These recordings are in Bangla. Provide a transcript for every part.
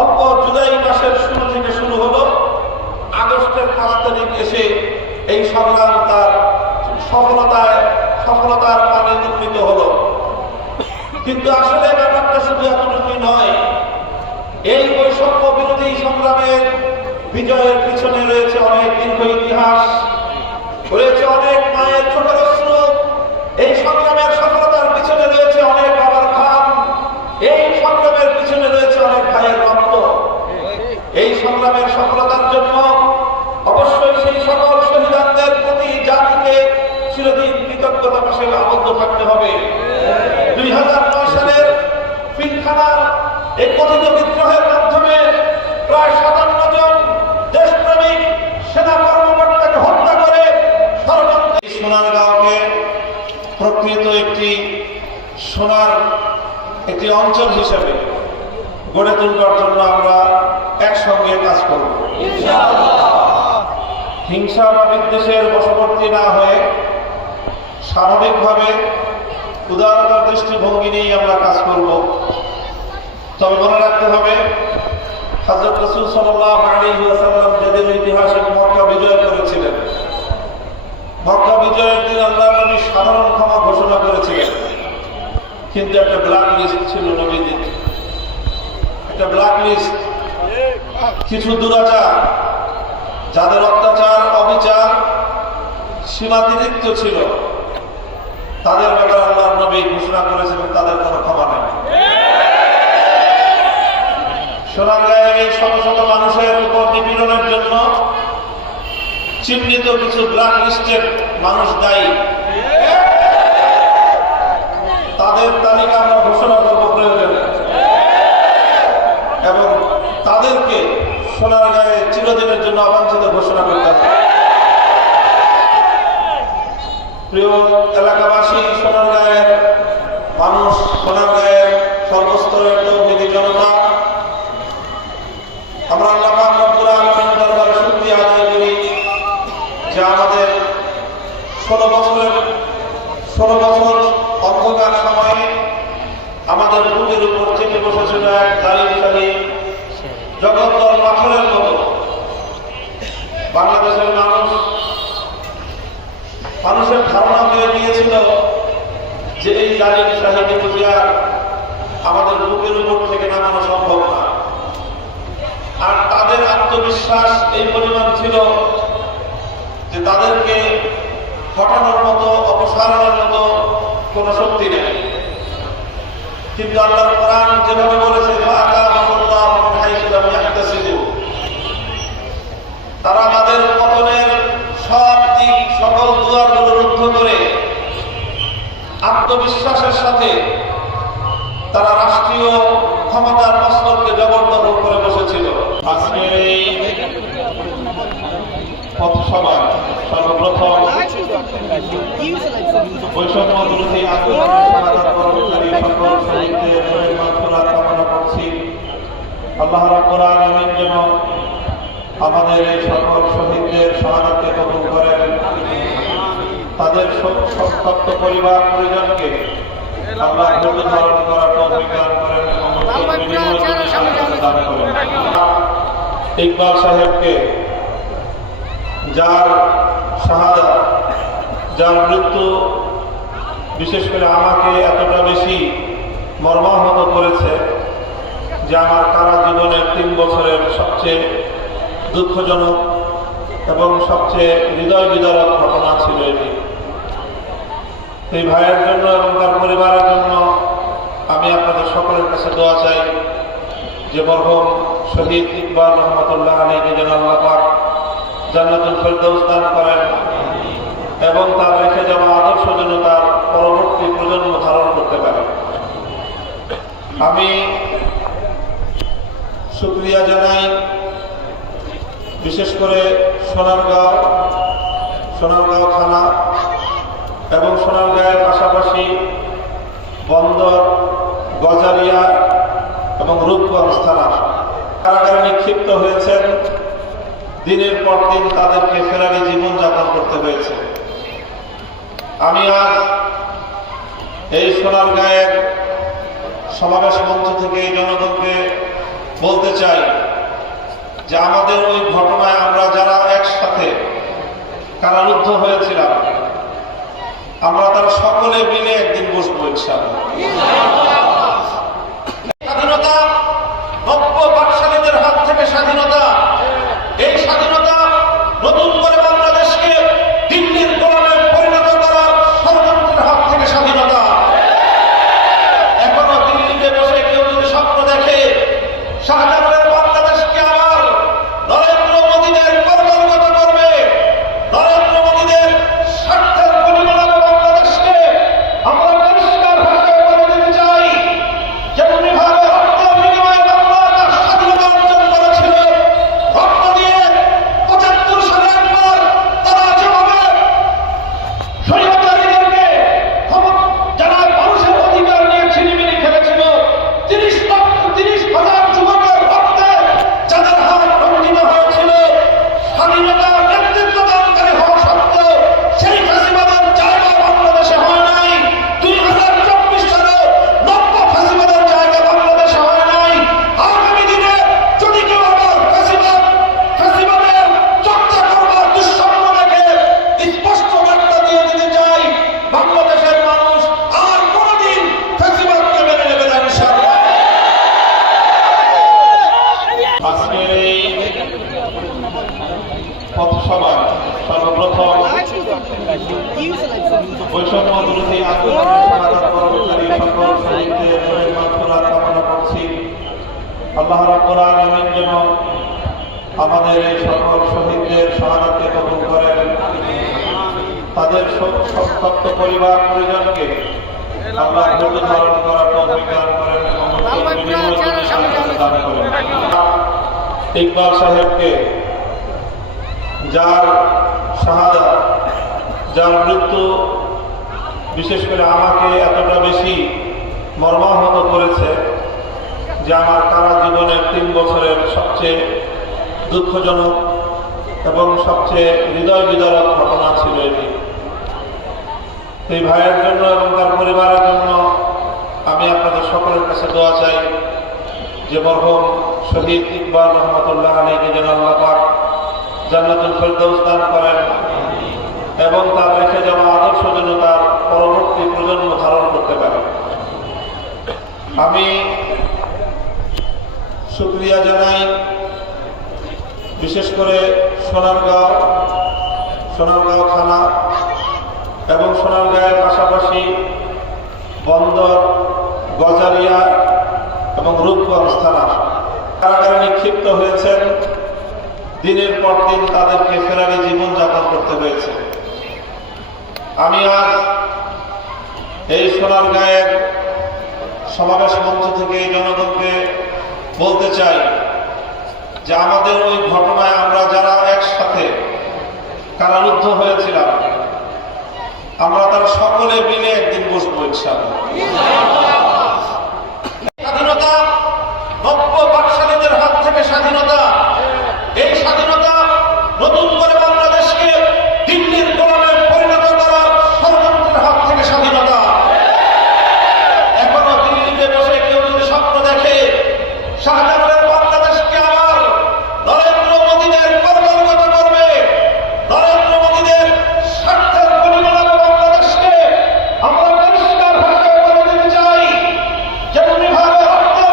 অল্প জুলাই মাসের শুরু থেকে শুরু হলো, আগস্টের 5 তারিখ এসে এই সংগ্রাম তার সফলতার পানে উন্নীত হলো। কিন্তু আসলে ব্যাপারটা শুধু এতটুকুই নয়, এই বৈষম্য বিরোধী সংগ্রামের বিজয়ের পিছনে রয়েছে অনেক দীর্ঘ ইতিহাস, রয়েছে অনেক মায়ের চোখের অশ্রু। এই সংগ্রামের সফলতার পিছনে রয়েছে অনেক বাবার ঘাম, এই সংগ্রামের পিছনে রয়েছে অনেক ভাইয়ের রক্ত। এই সংগ্রামের সফলতার জন্য অবশ্যই সেই সকল শহীদদের প্রতি জাতিকে চিরদিন কৃতজ্ঞতার হিসেবে আবদ্ধ থাকতে হবে। 2009 সালের পিলখানার এই কথিত বিদ্রোহের মাধ্যমে প্রায় 57 জন দেশপ্রেমিক সেনা কর্মকর্তাকে হত্যা করে সোনারগাঁওকে প্রকৃত সোনার একটি অঞ্চল হিসেবে গড়ে তুলবার জন্য আমরা একসঙ্গে কাজ করব। হিংসা বা বিদ্বেষের বশবর্তী না হয়ে স্বাভাবিকভাবে উদারতার দৃষ্টিভঙ্গি নিয়েই আমরা কাজ করব। তবে মনে রাখতে হবে, হযরত রাসূল সাল্লাল্লাহু আলাইহি ওয়াসাল্লাম যেদিন ঐতিহাসিক মক্কা বিজয় করেছিলেন, মক্কা বিজয়ের দিন আল্লাহর নবী সাধারণ ক্ষমা ঘোষণা করেছিলেন, কিন্তু একটা ব্ল্যাক লিস্ট ছিল নবীদের, একটা ব্ল্যাক লিস্ট। কিছু দুরাচার, যাদের অত্যাচার অবিচার সীমাতিরিক্ত ছিল, তাদের ব্যাপারে আল্লাহর নবী ঘোষণা করেছিলেন তাদের কোনো ক্ষমা নেই। সোনারগাঁয়ের এই শত শত মানুষের উপর নিপীড়নের জন্য চিহ্নিত কিছু ব্ল্যাক লিস্টের মানুষ দায়ী, তাদের তালিকা আমরা ঘোষণা করব প্রয়োজনে, এবং তাদেরকে সোনারগাঁয়ে চিরদিনের জন্য অবাঞ্ছিত ঘোষণা করতে হবে। প্রিয় এলাকাবাসী, সোনারগাঁয়ের মানুষ, সোনারগাঁয়ের সর্বস্তরের তৌহিদি জনতা, আমরা আল্লাহ পাক রব্বুল আলামিনের দরবারে শুকরিয়া আদায় করি যে আমাদের 16 বছর অন্ধকার সময়ে আমাদের বুকের উপর চেপে বসেছিল এক দারিদ্রশালী জগদ্দল পাথরের মতো। বাংলাদেশের মানুষের ধারণা হয়ে গিয়েছিল যে এই দারিদ্রশাহীকে বুঝে আর আমাদের বুকের উপর থেকে নামানো সম্ভব না। আর তাদের আত্মবিশ্বাস এই পরিমাণ ছিল যে তাদেরকে হটানোর মতো, অপসারণের মতো কোন শক্তি নেই। কিন্তু আল্লাহর কোরআন যেভাবে বলেছে, তারা আমাদের পতনের সব দিক, সকল দুয়ারগুলো রুদ্ধ করে আত্মবিশ্বাসের সাথে তারা রাষ্ট্রীয় ক্ষমতার মস্তককে জবরদখল করে বসেছিল। আজকের এই পথসভায় সর্বপ্রথম বৈষম্য বিরোধী আন্দোলনের শাহাদাত বরণকারী সকল শহীদদের মাগফিরাত কামনা করছি। আল্লাহ রাব্বুল আলামিন যেন আমাদের এই সকল শহীদদের শাহাদাতকে কবুল করেন, তাদের সন্তপ্ত পরিবার পরিজনকে আল্লাহ ধৈর্য ধারণ করার তৌফিক দান করেন এবং দান করেন। ইকবাল সাহেবকে, যার শাহাদাত, যার মৃত্যু বিশেষ করে আমাকে এতটা বেশি মর্মাহত করেছে যে আমার কারা জীবনের 3 বছরের সবচেয়ে দুঃখজনক এবং সবচেয়ে হৃদয় বিদারক ঘটনা ছিল এটি। এই ভাইয়ের জন্য এবং তার পরিবারের জন্য আমি আপনাদের সকলের কাছে দোয়া চাই যে মরহুম শহীদ ইকবাল রহমতুল্লাহ আলাইহি যেন আল্লাহ পাক জান্নাতুল ফেরদাউস দান করেন এবং তার রেখে যাওয়া আদর্শ যেন তার পরবর্তী প্রজন্ম ধারণ করতে পারে। আমি শুকরিয়া জানাই বিশেষ করে সোনারগাঁও থানা এবং সোনারগাঁয়ের পাশাপাশি বন্দর, গজারিয়া এবং রূপগঞ্জ থানা কারাগারে নিক্ষিপ্ত হয়েছেন। দিনের পর দিন তাদেরকে ফেরারি জীবনযাপন করতে হয়েছে। আমি আজ এই সোনারগাঁয়ের সমাবেশ মঞ্চ থেকে জনগণকে বলতে চাই যে আমাদের ওই ঘটনায় আমরা যারা একসাথে কারারুদ্ধ হয়েছিলাম, আমরা তারা সকলে মিলে একদিন বসবো ইনশাআল্লাহ। স্বাধীনতা 90 পাকশালীদের হাত থেকে স্বাধীনতা, এই স্বাধীনতা নতুন করে বাংলাদেশকে দিল্লির গোলামে পরিণত করার ষড়যন্ত্রের হাত থেকে স্বাধীনতা। এখনো দিল্লিতে বসে কেউ যদি স্বপ্ন দেখে শাহজাহানের বাংলাদেশকে আবার নরেন্দ্র মোদীদের কর্মগত করবে, নরেন্দ্র মোদীদের স্বার্থের পরিমাণে বাংলাদেশকে আমরা পরিষ্কার ভাষায় বলে দিতে চাই, যেমনি ভাবে রক্তের বিনিময়ে বাংলা তার স্বাধীনতা অর্জন করেছিল, রক্ত দিয়ে 75 সালে একবার তারা যেভাবে স্বৈরাচারীদেরকে যারা মানুষের অধিকার নিয়ে ছিনিমিনি খেলেছিল, 30,000 যুবকের রক্তে যাদের হাত ভঞ্জিত হয়েছিল, স্বাধীনতার নেতৃত্বদানকারী হওয়া সত্ত্বেও সেই ফ্যাসিবাদের জায়গা বাংলাদেশে হয় নাই। 2024 সালে 90 ফ্যাসিবাদের জায়গা বাংলাদেশে হয় নাই। আগামী দিনে যদি কেউ আবার ফ্যাসিবাদের চর্চা করবার দুঃস্বপ্ন দেখে স্পষ্ট বার্তা দিয়ে দিতে চাই, বাংলাদেশের মানুষ আর কোনদিন ফ্যাসিবাদকে মেনে নেবে না ইনশাআল্লাহ। আজকের এই পথসভায় সর্বপ্রথম বৈষম্য বিরোধী আন্দোলনের শাহাদাত বরণকারী সকল শহীদদের রুহের মাগফিরাত কামনা করছি। আল্লাহ রাব্বুল আলামিন যেন আমাদের এই সকল শহীদদের শাহাদাতকে কবুল করেন, তাদের সন্তপ্ত পরিবার পরিজনকে আল্লাহ ধৈর্য ধারণ করার তৌফিক দান করেন এবং দান করেন। ইকবাল সাহেবকে যার শাহাদাত, যার মৃত্যু বিশেষ করে আমাকে এতটা বেশি মর্মাহত করেছে যে আমার কারা জীবনের 3 বছরের সবচেয়ে দুঃখজনক এবং সবচেয়ে হৃদয় বিদারক ঘটনা ছিল এটি। এই ভাইয়ের জন্য এবং তার পরিবারের জন্য আমি আপনাদের সকলের কাছে দোয়া চাই যে মরহুম শহীদ ইকবাল রহমতুল্লাহ আলাইহি যেন আল্লাহ পাক জান্নাতুল ফেরদৌস দান করেন এবং তার রেখে যাওয়া আদর্শ যেন তার পরবর্তী প্রজন্ম ধারণ করতে পারে। আমি শুকরিয়া জানাই বিশেষ করে সোনারগাঁও থানা এবং সোনারগাঁয়ের পাশাপাশি বন্দর, গজারিয়া এবং রূপগঞ্জ থানা কারাগারে নিক্ষিপ্ত হয়েছেন। দিনের পর দিন তাদেরকে ফেরারি জীবনযাপন করতে হয়েছে। আমি আজ এই সোনারগাঁয়ের সমাবেশ মঞ্চ থেকে এই জনগণকে বলতে চাই যে আমাদের ওই ঘটনায় আমরা যারা একসাথে কারারুদ্ধ হয়েছিলাম, আমরা তারা সকলে মিলে একদিন বসবো ইনশাআল্লাহ। স্বাধীনতা 90 পাকশালীদের হাত থেকে স্বাধীনতা, এই স্বাধীনতা নতুন করে বাংলাদেশকে দিল্লির গোলামে পরিণত করার ষড়যন্ত্রের হাত থেকে স্বাধীনতা। এখনো দিল্লিতে বসে কেউ যদি স্বপ্ন দেখে শাহজাহানের বাংলাদেশকে আবার নরেন্দ্র মোদীদের কর্মগত করবে, নরেন্দ্র মোদীদের স্বার্থের পরিমাণে বাংলাদেশকে আমরা পরিষ্কার ভাষায় বলে দিতে চাই, যেমনি ভাবে রক্তের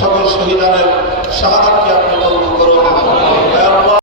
সকল শহীদানের শাহাদাতকে আপনি কবুল করুন।